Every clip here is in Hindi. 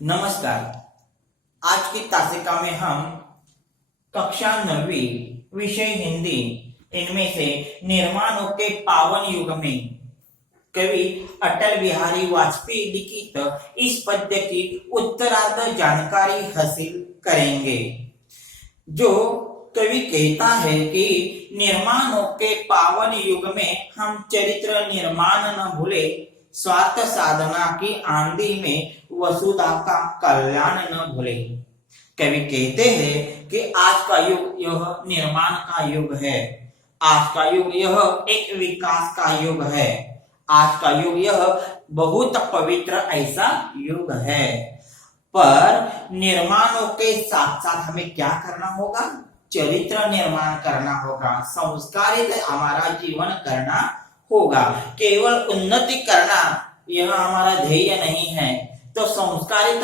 नमस्कार। आज की तासिका में हम कक्षा 9वीं विषय हिंदी इनमें से निर्माणों के पावन युग में कवि अटल बिहारी वाजपेयी लिखित इस पद्य की उत्तरार्ध जानकारी हासिल करेंगे। जो कवि कहता है कि निर्माणों के पावन युग में हम चरित्र निर्माण न भूले, स्वार्थ साधना की आंधी में वसुधा का कल्याण न भूले। कवि कहते हैं कि आज का युग यह निर्माण का युग है, आज का युग यह एक विकास का युग है, आज का युग यह बहुत पवित्र ऐसा युग है। पर निर्माणों के साथ साथ हमें क्या करना होगा? चरित्र निर्माण करना होगा, संस्कारित हमारा जीवन करना होगा। केवल उन्नति करना यह हमारा ध्येय नहीं है, तो संस्कारित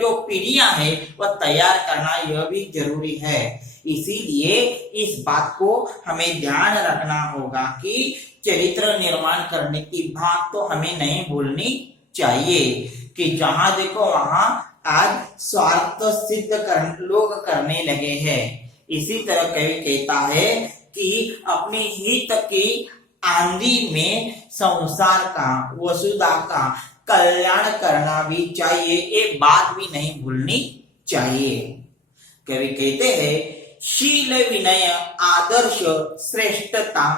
जो पीढ़ियां हैं वह तैयार करना यह भी जरूरी है। इसीलिए इस बात को हमें ध्यान रखना होगा कि चरित्र निर्माण करने की बात तो हमें नहीं भूलनी चाहिए कि जहां देखो वहां आज स्वार्थ सिद्ध लोग करने लगे हैं। इसी तरह कवि कहता है कि अपने हित की आंधी में संसार का, वसुधा का कल्याण करना भी चाहिए, ये बात भी नहीं भूलनी चाहिए। कवि कहते हैं शील विनय आदर्श श्रेष्ठता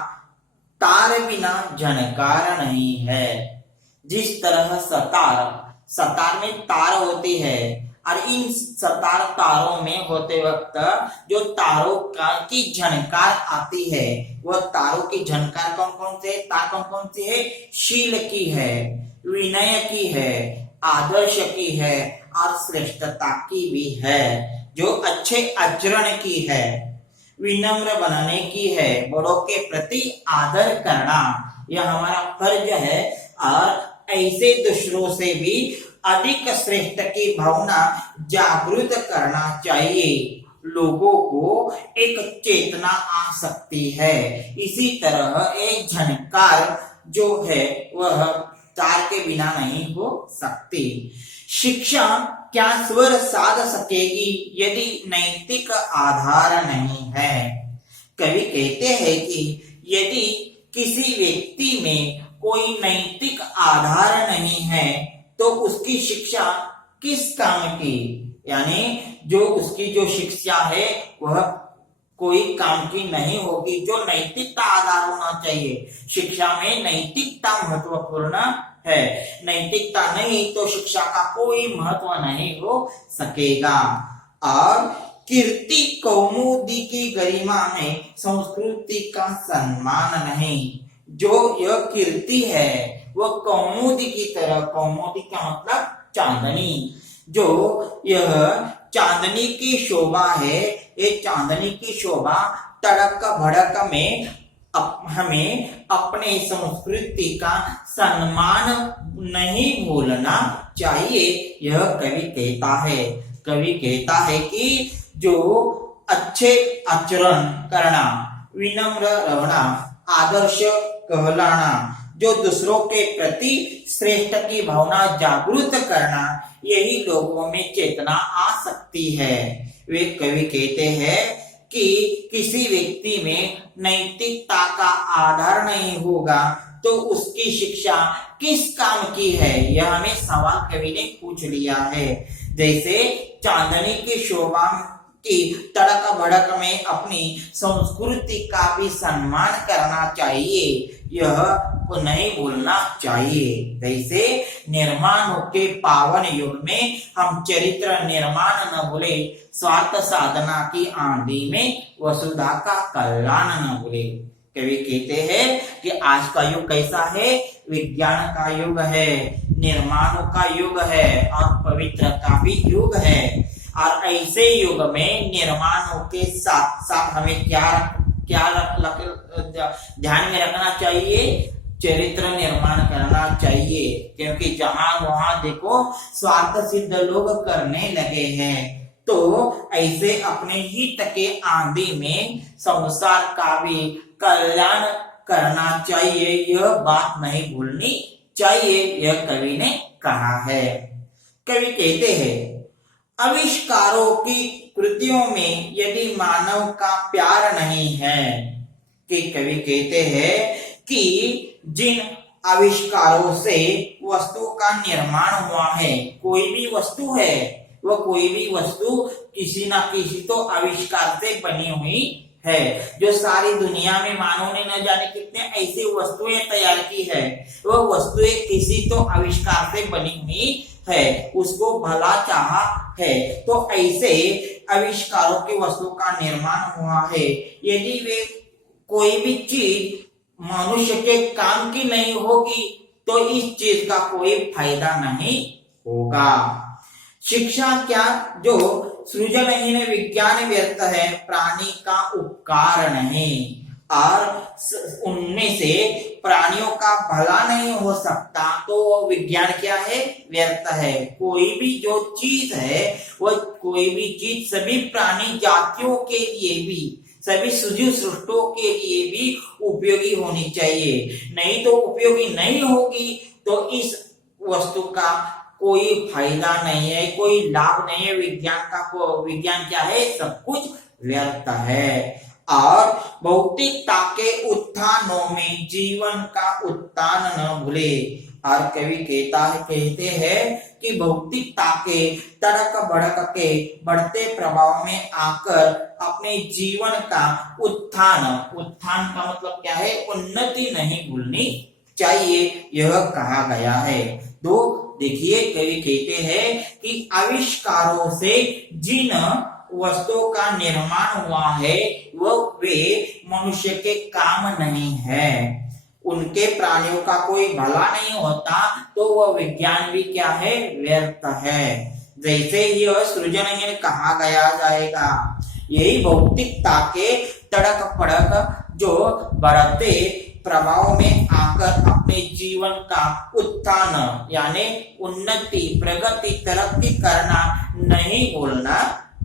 तार बिना झनकार नहीं है। जिस तरह सतार में तार होती है और इन सतार तारों में होते वक्त जो तारों की झनकार आती है, वह तारों की झनकार कौन कौन से तार कौन कौन सी है? शील की है, विनय की है, आदर्श की है और श्रेष्ठता की भी है। जो अच्छे आचरण की है, विनम्र बनने की है, बड़ों के प्रति आदर करना यह हमारा फर्ज है। और ऐसे दूसरों से भी अधिक श्रेष्ठ की भावना जागृत करना चाहिए। लोगों को एक चेतना आ सकती है। इसी तरह एक झनकार जो है वह तार के बिना नहीं हो सकती। शिक्षा क्या स्वर साध सकेगी यदि नैतिक आधार नहीं है? कवि कहते हैं कि यदि किसी व्यक्ति में कोई नैतिक आधार नहीं है तो उसकी शिक्षा किस काम की? यानी जो उसकी जो शिक्षा है वह कोई काम की नहीं होगी। जो नैतिकता आधार होना चाहिए, शिक्षा में नैतिकता महत्वपूर्ण है। नैतिकता नहीं तो शिक्षा का कोई महत्व नहीं हो सकेगा। और कीर्ति कौमुदी की गरिमा में संस्कृति का सम्मान नहीं। जो यह कीर्ति है वह कौमुदी की तरह, कौमुदी का मतलब चांदनी, जो यह चांदनी की शोभा है, ये चांदनी की शोभा तड़क भड़क में हमें अपने संस्कृति का सम्मान नहीं भूलना चाहिए। यह कवि कहता है। कवि कहता है कि जो अच्छे आचरण करना, विनम्र रहना, आदर्श कहलाना, जो दूसरों के प्रति श्रेष्ठ की भावना जागृत करना, यही लोगों में चेतना आ सकती है। वे कवि कहते हैं कि किसी व्यक्ति में नैतिकता का आधार नहीं होगा तो उसकी शिक्षा किस काम की है? यह हमें सवाल कवि ने पूछ लिया है। जैसे चांदनी की शोभा की तड़क भड़क में अपनी संस्कृति का भी सम्मान करना चाहिए, यह नहीं भूलना चाहिए। जैसे निर्माणों के पावन युग में हम चरित्र निर्माण न भूले, स्वार्थ साधना की आंधी में वसुधा का कल्याण न भूले। कवि कहते हैं कि आज का युग कैसा है? विज्ञान का युग है, निर्माणों का युग है और पवित्र का भी युग है। और ऐसे युग में निर्माणों के साथ साथ हमें क्या ध्यान में रखना चाहिए? चरित्र निर्माण करना चाहिए, क्योंकि जहां वहां देखो स्वार्थ सिद्ध लोग करने लगे हैं, तो ऐसे अपने हित के आंधी में संसार का भी कल्याण करना चाहिए। यह बात नहीं भूलनी चाहिए, यह कवि ने कहा है। कवि कहते हैं, आविष्कारों की कृतियों में यदि मानव का प्यार नहीं है, कि कवि कहते हैं कि जिन आविष्कारों से वस्तु का निर्माण हुआ है, कोई भी वस्तु है, वह कोई भी वस्तु किसी ना किसी तो आविष्कार से बनी हुई है। जो सारी दुनिया में मानव ने न जाने कितने ऐसी वस्तुएं तैयार की है, वह वस्तुएं किसी तो आविष्कार से बनी हुई है, उसको भला चाहा है। तो ऐसे आविष्कारों की वस्तु का निर्माण हुआ है। यदि वे कोई भी चीज मनुष्य के काम की नहीं होगी तो इस चीज का कोई फायदा नहीं होगा। शिक्षा क्या, जो सृजनहीन विज्ञान व्यर्थ है, प्राणी का उपकार नहीं। और उनमें से प्राणियों का भला नहीं हो सकता, तो विज्ञान क्या है, व्यर्थ है। कोई भी जो चीज है, वह कोई भी चीज सभी प्राणी जातियों के लिए भी, सभी सजीव सृष्टियों के लिए भी उपयोगी होनी चाहिए। नहीं तो उपयोगी नहीं होगी तो इस वस्तु का कोई फायदा नहीं है, कोई लाभ नहीं है। विज्ञान क्या है, सब कुछ व्यर्थ है। और भौतिकता के उत्थानों में जीवन का उत्थान न भूले। और कवि कहते हैं कि भौतिकता के तड़क भड़क के बढ़ते प्रभाव में आकर अपने जीवन का उत्थान का मतलब क्या है, उन्नति नहीं भूलनी चाहिए, यह कहा गया है। तो देखिए, कवि कहते हैं कि आविष्कारों से जिन वस्तुओं का निर्माण हुआ है, वह वे मनुष्य के काम नहीं है, उनके प्राणियों का कोई भला नहीं होता, तो वह विज्ञान भी क्या है, व्यर्थ है। जैसे यह सृजनहीन कहा गया जाएगा, यही भौतिकता के तड़क फड़क जो बढ़ते प्रभाव में आकर अपने जीवन का उत्थान यानी उन्नति, प्रगति, तरक्की करना नहीं भूलना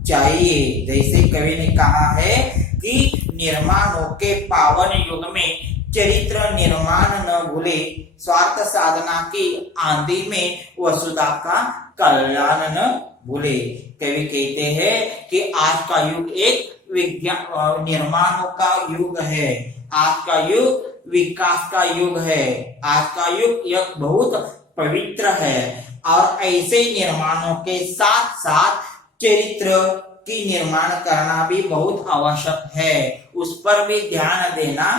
चाहिए। जैसे कवि ने कहा है कि निर्माणों के पावन युग में चरित्र निर्माण न भूले, स्वार्थ साधना की आंधी में वसुधा का कल्याण न भूले। कवि कहते हैं कि आज का युग एक विज्ञान निर्माणों का युग है, आज का युग विकास का युग है, आज का युग एक बहुत पवित्र है। और ऐसे निर्माणों के साथ साथ चरित्र की निर्माण करना भी बहुत आवश्यक है, उस पर भी ध्यान देना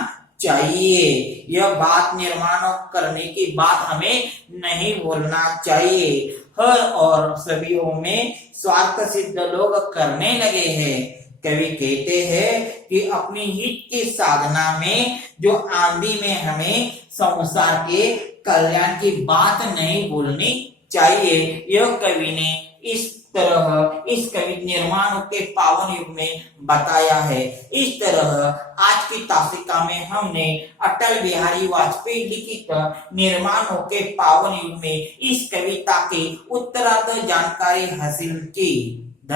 चाहिए। यह बात निर्माण करने की बात हमें नहीं भूलना चाहिए। हर और सभीयों में स्वार्थ सिद्ध लोग करने लगे हैं। कवि कहते हैं कि अपनी हित की साधना में जो आंधी में हमें संसार के कल्याण की बात नहीं भूलनी चाहिए। यह कवि ने इस कवि निर्माण के पावन युग में बताया है। इस तरह आज की तासिका में हमने अटल बिहारी वाजपेयी लिखित निर्माणों के पावन युग में इस कविता की उत्तरार्ध जानकारी हासिल की।